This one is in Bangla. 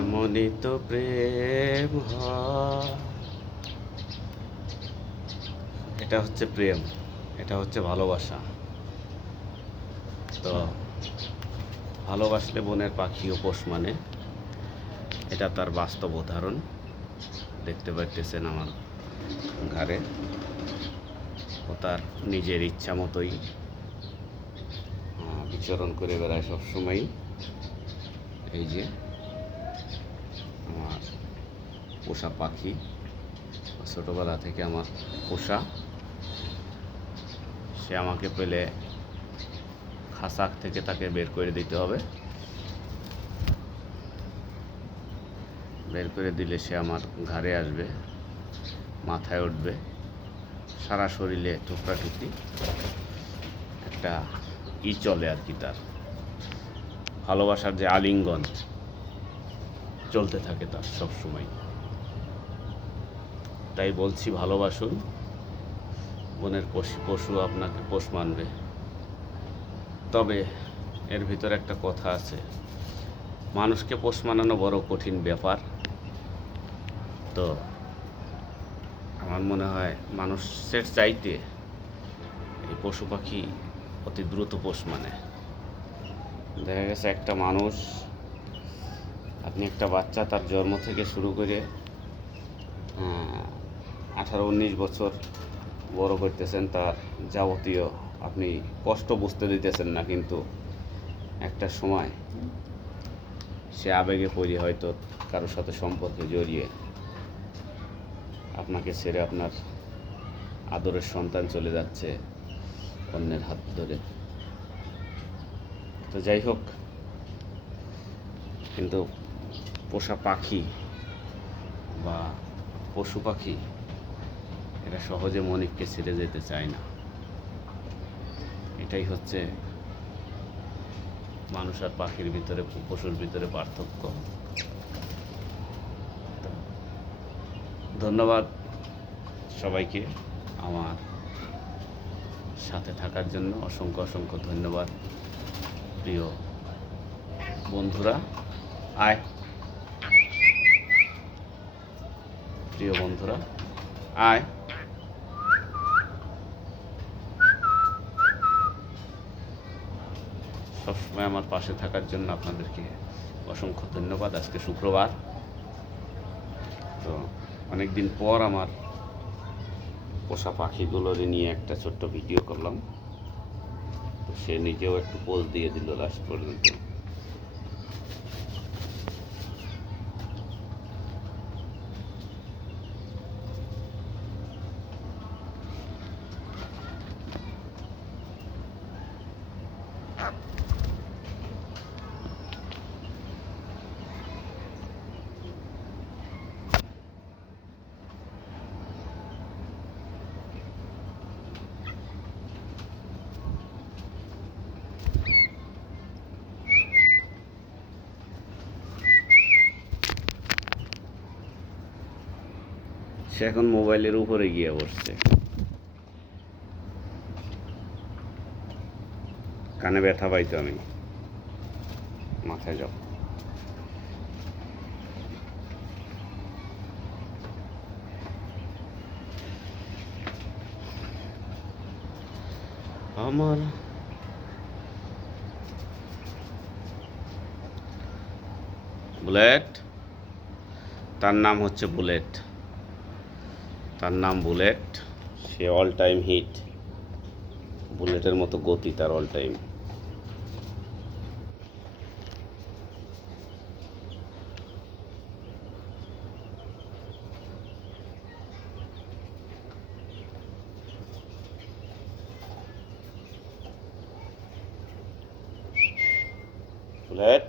এমনই তো প্রেম হয়। এটা হচ্ছে প্রেম, এটা হচ্ছে ভালোবাসা। তো ভালোবাসলে বনের পাখিও পোষ মানে, এটা তার বাস্তব উদাহরণ। দেখতে পাইতেছেন আমার ঘরে, ও তার নিজের ইচ্ছা মতোই বিচরণ করে বেড়ায় সবসময়ই। এই যে আমার পোষা পাখি, ছোটোবেলা থেকে আমার পোষা। সে আমাকে পেলে খাঁচা থেকে তাকে বের করে দিতে হবে। বের করে দিলে সে আমার ঘাড়ে আসবে, মাথায় উঠবে, সারা শরীরে টুকরাটুকরি একটা চলে আর কি। তার ভালোবাসার যে আলিঙ্গন চলতে থাকে তার সবসময়। তাই বলছি, ভালোবাসুন, বনের পশু আপনাকে পোষ মানবে। তবে এর ভিতরে একটা কথা আছে, মানুষকে পোষ মানানো বড় কঠিন ব্যাপার। তো আমার মনে হয় মানুষের চাইতে এই পশু পাখি অতি দ্রুত পোষ মানে। দেখা গেছে একটা মানুষ, আপনি একটা বাচ্চা তার জন্ম থেকে শুরু করে 18-19 বছর বড় করতেছেন, তার যাবতীয় আপনি কষ্ট বুঝতে দিতেছেন না, কিন্তু একটা সময় সে আবেগে পড়ে হয়তো কারোর সাথে সম্পর্কে জড়িয়ে আপনাকে ছেড়ে আপনার আদরের সন্তান চলে যাচ্ছে অন্যের হাত ধরে। তো যাই হোক, কিন্তু পোষা পাখি বা পশু পাখি এরা সহজে মনিককে ছেড়ে যেতে চায় না। এটাই হচ্ছে মানুষ আর পাখির ভিতরে, পশুর ভিতরে পার্থক্য। ধন্যবাদ সবাইকে আমার সাথে থাকার জন্য, অসংখ্য অসংখ্য ধন্যবাদ। প্রিয় বন্ধুরা, প্রিয় বন্ধুরা আয়, সবসময় আমার পাশে থাকার জন্য আপনাদেরকে অসংখ্য ধন্যবাদ। আজকে শুক্রবার, তো অনেক দিন পর আমার পোষা পাখিগুলোর নিয়ে একটা ছোট্ট ভিডিও করলাম। তো সে নিজেও একটু পোজ দিয়ে দিল লাস্ট পর্যন্ত। সে এখন মোবাইলের উপরে গিয়ে বসছে। কানে ব্যথা পাইতো আমি, মাথায় যাও। আমার বুলেট, তার নাম হচ্ছে বুলেট, তার নাম বুলেট। সে অল টাইম হিট, বুলেটের মতো গতি তার অল টাইম। বুলেট।